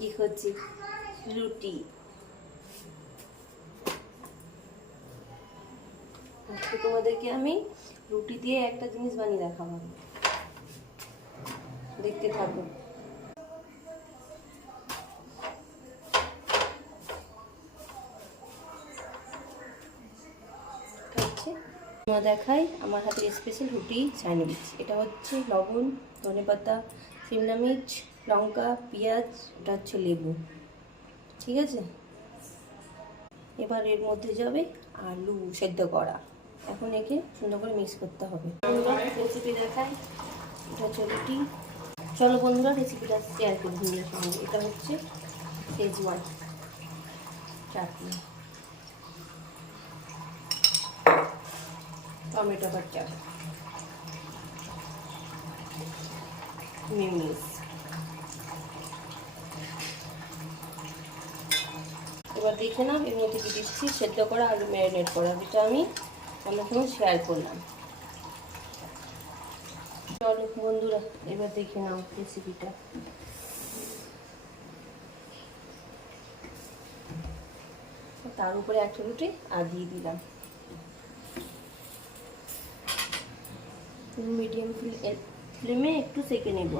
কি করছি? রুটি। আজকে তোমাদেরকে আমি রুটি দিয়ে একটা জিনিস বানিয়ে দেখাবো, দেখতে থাকো। দেখাই আমার হাতের স্পেশাল রুটি স্যান্ডউইচ। এটা হচ্ছে লবণ, ধনেপাতা, শিমলা মির্চ, লঙ্কা, পেঁয়াজ, এটা হচ্ছে লেবু। ঠিক আছে, এবার এর মধ্যে যাবে আলু সেদ্ধ করা। এখন একে সুন্দর করে মিক্স করতে হবে। রেসিপি দেখাই, এটা হচ্ছে রুটি। চলো বন্ধুরা রেসিপিটা শেয়ার করি তোমাদের সঙ্গে। এটা হচ্ছে শেজওয়ান চাটনি, টমেটো কাঁচা, মিউনিস। এবার দেখে নাও এর মধ্যে কি দিচ্ছি। সেদ্ধ করা আলু ম্যারিনেট করা, যেটা আমি আমার সঙ্গে শেয়ার করলাম। চলো বন্ধুরা এবার দেখে নাও রেসিপিটা। তার উপরে একটা রুটি আর দিয়ে দিলাম। মিডিয়াম ফ্লেমে একটু সেঁকে নেব।